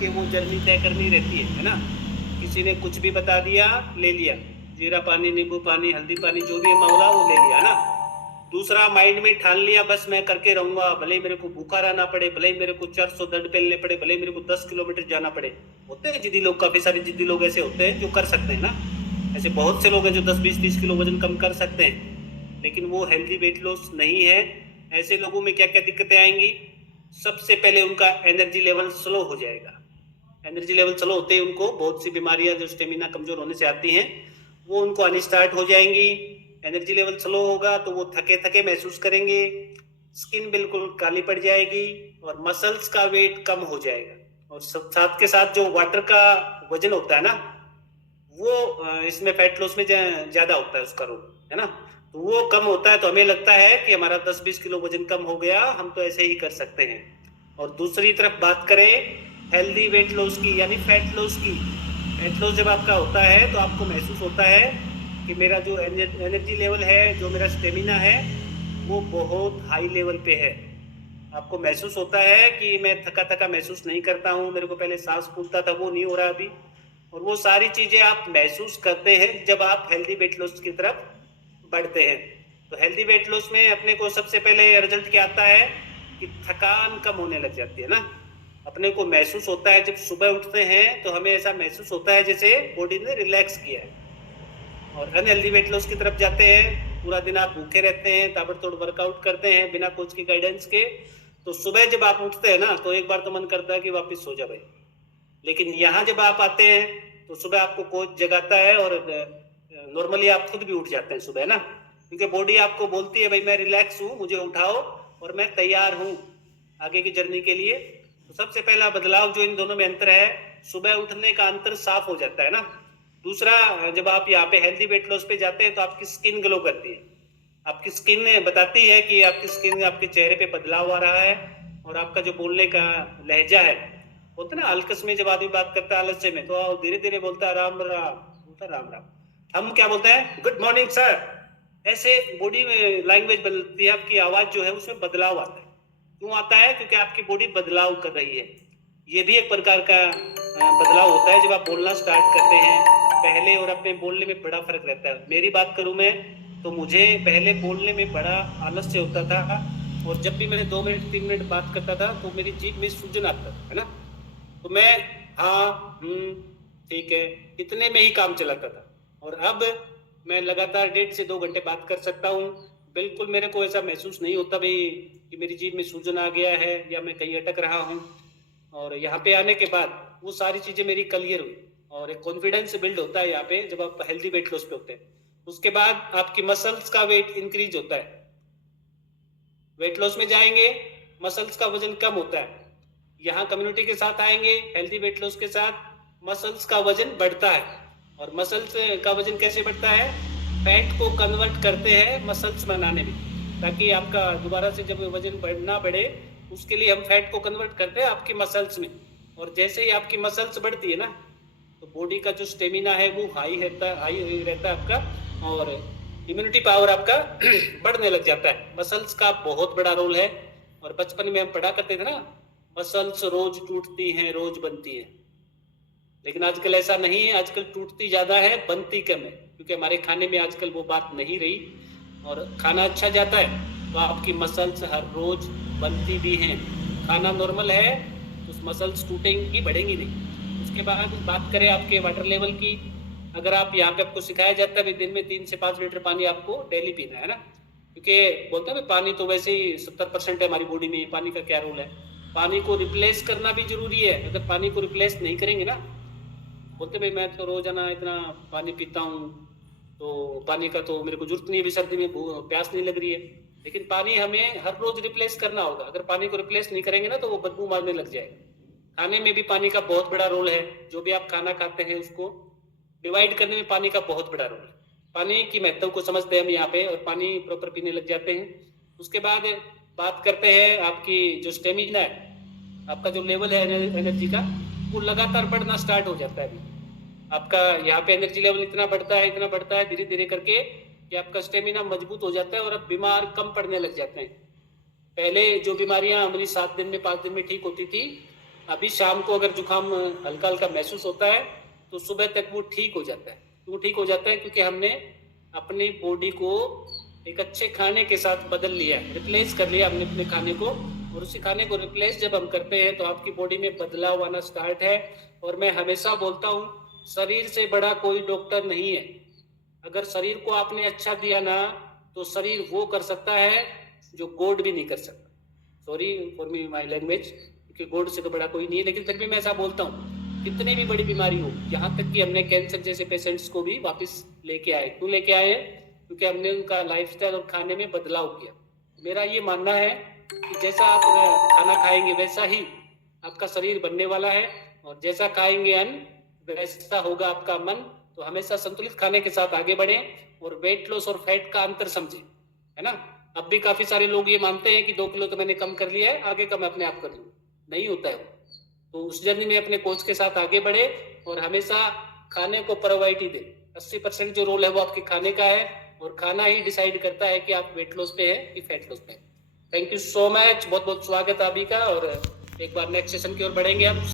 के वो जर्नी तय करनी रहती है ना। किसी ने कुछ भी बता दिया, ले लिया, जीरा पानी, नींबू पानी, हल्दी पानी, जो भी मामला वो ले लिया ना। दूसरा माइंड में ठान लिया बस मैं करके रहूंगा, भले ही मेरे को भूखा रहना पड़े, भले ही मेरे को 400 दंड पेलने पड़े, भले ही मेरे को 10 किलोमीटर जाना पड़े। होते हैं जिद्दी लोग, काफी सारे जिद्दी लोग ऐसे होते हैं जो कर सकते हैं ना। ऐसे बहुत से लोग हैं जो 10 20 30 किलो वजन कम कर सकते हैं, लेकिन वो हेल्दी वेट लॉस नहीं है। ऐसे लोगों में क्या क्या दिक्कतें आएंगी? सबसे पहले उनका एनर्जी लेवल स्लो हो जाएगा। एनर्जी लेवल स्लो होते ही उनको बहुत सी बीमारियां जो स्टेमिना कमजोर होने से आती हैं वो उनको आनी स्टार्ट हो जाएंगी। एनर्जी लेवल स्लो होगा तो वो थके थके महसूस करेंगे, स्किन बिल्कुल काली पड़ जाएगी और मसल्स का वेट कम हो जाएगा। और साथ के साथ जो वाटर का वजन होता है ना, वो इसमें फैट लॉस में ज्यादा होता है उसका रोल, है ना। तो वो कम होता है तो हमें लगता है कि हमारा 10 20 किलो वजन कम हो गया, हम तो ऐसे ही कर सकते हैं। और दूसरी तरफ बात करें हेल्दी वेट लॉस की यानी फैट लॉस की। फैट लॉस जब आपका होता है तो आपको महसूस होता है कि मेरा जो एनर्जी लेवल है, जो मेरा स्टेमिना है, वो बहुत हाई लेवल पे है। आपको महसूस होता है कि मैं थका थका महसूस नहीं करता हूँ, मेरे को पहले सांस फूलता था वो नहीं हो रहा अभी। और वो सारी चीजें आप महसूस करते हैं जब आप हेल्दी वेट लॉस की तरफ बढ़ते हैं। तो हेल्दी वेट लॉस में अपने को सबसे पहले रिजल्ट क्या आता है कि थकान कम होने लग जाती है ना। अपने को महसूस होता है जब सुबह उठते हैं तो हमें ऐसा महसूस होता है जैसे बॉडी ने रिलैक्स किया है। और अनहेल्दी वेट लॉस की तरफ जाते हैं, पूरा दिन आप भूखे रहते हैं, ताबड़तोड़ वर्कआउट करते हैं बिना कोच की गाइडेंस के, तो सुबह जब आप उठते हैं ना तो एक बार तो मन करता है कि वापस सो जा भाई। लेकिन यहाँ जब आप आते हैं तो सुबह आपको कोच जगाता है और नॉर्मली आप खुद भी उठ जाते हैं सुबह ना, क्योंकि बॉडी आपको बोलती है भाई मैं रिलैक्स हूँ, मुझे उठाओ और मैं तैयार हूँ आगे की जर्नी के लिए। तो सबसे पहला बदलाव जो इन दोनों में अंतर है, सुबह उठने का अंतर साफ हो जाता है ना। दूसरा, जब आप यहाँ पे हेल्दी वेट लॉस पे जाते हैं तो आपकी स्किन ग्लो करती है। आपकी स्किन बताती है कि आपकी स्किन, आपके चेहरे पे बदलाव आ रहा है। और आपका जो बोलने का लहजा है, बोलते ना आलकस में जब आदमी बात करता है आलस्य में, तो धीरे धीरे बोलता है राम राम, बोलता है राम राम। हम क्या बोलते हैं, गुड मॉर्निंग सर। ऐसे बॉडी में लैंग्वेज बदलती है, आपकी आवाज जो है उसमें बदलाव आता है। क्यों आता है? क्योंकि आपकी बॉडी बदलाव कर रही है। ये भी एक प्रकार का बदलाव होता है जब आप बोलना स्टार्ट करते हैं। पहले और अपने बोलने में बड़ा फर्क रहता है। मेरी बात करूं मैं, तो मुझे पहले बोलने में बड़ा आलस्य होता था, और जब भी मैं 2 मिनट 3 मिनट बात करता था तो मेरी जीभ में सूजन आता था, है ना। तो मैं हाँ ठीक है इतने में ही काम चलाता था। और अब मैं लगातार 1.5 से 2 घंटे बात कर सकता हूँ। बिल्कुल मेरे को ऐसा महसूस नहीं होता भाई कि मेरी जीभ में सूजन आ गया है या मैं कहीं अटक रहा हूँ। और यहाँ पे आने के बाद वो सारी चीजें मेरी क्लियर हुई, और एक कॉन्फिडेंस बिल्ड होता है यहाँ पे जब आप हेल्दी वेट लॉस पे होते हैं। उसके बाद आपकी मसल्स का वेट इंक्रीज होता है। वेट लॉस में जाएंगे, मसल्स का वजन कम होता है। यहाँ कम्युनिटी के साथ आएंगे, हेल्दी वेट लॉस के साथ मसल्स का वजन बढ़ता है। और मसल्स का वजन कैसे बढ़ता है? फैट को कन्वर्ट करते हैं मसल्स बनाने में, ताकि आपका दोबारा से जब वजन बढ़ना बढ़े, उसके लिए हम फैट को कन्वर्ट करते हैं आपकी मसल्स में। और जैसे ही आपकी मसल्स बढ़ती है ना, तो बॉडी का जो स्टेमिना है वो हाई रहता है आपका, और इम्यूनिटी पावर आपका बढ़ने लग जाता है। मसल्स का बहुत बड़ा रोल है। और बचपन में हम पढ़ा करते थे ना, मसल्स रोज टूटती हैं रोज बनती हैं। लेकिन आजकल ऐसा नहीं है, आजकल टूटती ज्यादा है, बनती कम है, क्योंकि हमारे खाने में आजकल वो बात नहीं रही। और खाना अच्छा जाता है तो आपकी मसल्स हर रोज बनती भी हैं। खाना नॉर्मल है तो मसल्स टूटेंगी, बढ़ेंगी नहीं। उसके बाद बात करें आपके वाटर लेवल की। अगर आप यहाँ पे, आपको सिखाया जाता है दिन में 3 से 5 लीटर पानी आपको डेली पीना है ना, क्योंकि बोलते हैं पानी तो वैसे ही 70% है हमारी बॉडी में, पानी का क्या रोल है। पानी को रिप्लेस करना भी जरूरी है। अगर पानी को रिप्लेस नहीं करेंगे ना, बोलते भाई मैं तो रोजाना इतना पानी पीता हूँ, तो पानी का तो मेरे को जरूरत नहीं है, भी सर्दी में प्यास नहीं लग रही है। लेकिन पानी हमें हर रोज रिप्लेस करना होगा। अगर पानी को रिप्लेस नहीं करेंगे ना तो वो बदबू मारने लग जाएगा। खाने में भी पानी का बहुत बड़ा रोल है। जो भी आप खाना खाते हैं उसको डिवाइड करने में पानी का बहुत बड़ा रोल है। पानी की महत्व को समझते हैं हम यहाँ पे, और पानी प्रॉपर पीने लग जाते हैं। उसके बाद बात करते हैं आपकी जो स्टेमिना है, आपका जो लेवल है एनर्जी का, वो लगातार बढ़ना स्टार्ट हो जाता है। अभी आपका यहाँ पे एनर्जी लेवल इतना बढ़ता है धीरे धीरे करके कि आपका स्टेमिना मजबूत हो जाता है और अब बीमार कम पड़ने लग जाते हैं। पहले जो बीमारियां हमारी 7 दिन में 5 दिन में ठीक होती थी, अभी शाम को अगर जुकाम हल्का हल्का महसूस होता है तो सुबह तक वो ठीक हो जाता है। क्यों ठीक हो जाता है? क्योंकि हमने अपनी बॉडी को एक अच्छे खाने के साथ बदल लिया है, रिप्लेस कर लिया हमने अपने खाने को। और उसी खाने को रिप्लेस जब हम करते हैं तो आपकी बॉडी में बदलाव आना स्टार्ट है। और मैं हमेशा बोलता हूँ, शरीर से बड़ा कोई डॉक्टर नहीं है। अगर शरीर को आपने अच्छा दिया ना, तो शरीर वो कर सकता है जो गॉड भी नहीं कर सकता। Sorry for me my language, क्योंकि गॉड से तो बड़ा कोई नहीं है, लेकिन फिर भी मैं ऐसा बोलता हूँ, कितनी भी बड़ी बीमारी हो, यहाँ तक कि हमने कैंसर जैसे पेशेंट्स को भी वापस लेके आए। क्यों लेके आए? क्योंकि हमने उनका लाइफस्टाइल और खाने में बदलाव किया। मेरा ये मानना है कि जैसा आप खाना खाएंगे वैसा ही आपका शरीर बनने वाला है, और जैसा खाएंगे अन्न वैसा होगा आपका मन। तो हमेशा संतुलित खाने के साथ आगे बढ़े और वेट लॉस और फैट का अंतर समझे, है ना। अब भी काफी सारे लोग ये मानते हैं कि 2 किलो तो मैंने कम कर लिया है, आगे का मैं अपने आप कर लूँ। नहीं होता है। तो उस जर्नी में अपने कोच के साथ आगे बढ़े और हमेशा खाने को प्रायोरिटी दे। 80% जो रोल है वो आपके खाने का है, और खाना ही डिसाइड करता है कि आप वेट लॉस पे है कि फैट लॉस पे है। थैंक यू सो मच, बहुत बहुत स्वागत है अभी का। और एक बार नेक्स्ट सेशन की ओर बढ़ेंगे हम।